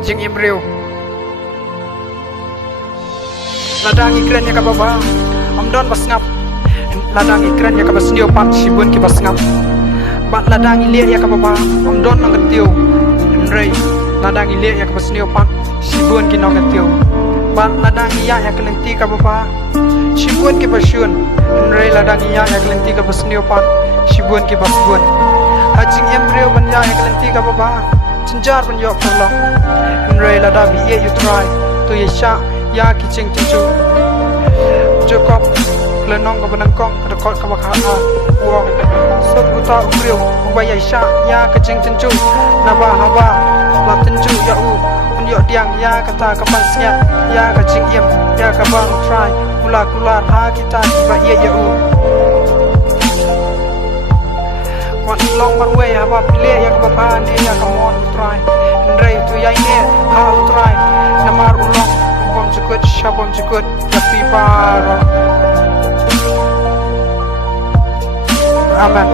jing imriu ladang ikren ya kababa amdon basngap ladang ikren ya kabasnio pat shibun ki basngap bat ladang ilir ya kababa amdon nang ketiu rei ladang ilir ya kabasnio pat shibun ki nang ketiu bat ladang iya ya kelenti kababa shibun ki basyun rei ladang iya ya kelenti kabasnio pat shibun ki basbun ajing embryo banya ya kelenti kababa cenjar banyo tolong rei ladabi ye you try to yesha ya kicing cucu Jacob lenong ke benangkong ke dekat ke bakhaan uang sok uta umriu ubaya isya ya kicing cucu naba haba la tenju ya unyo diang ya kata kapansnya ya kicing iem ya kabang try kula kular ha kita tiba ye ya wan long man way haba pilih ya kebapan ya kamon try ndrei tu ya ini ha try namar ulong bom cukut syabom cukut tapi para aman.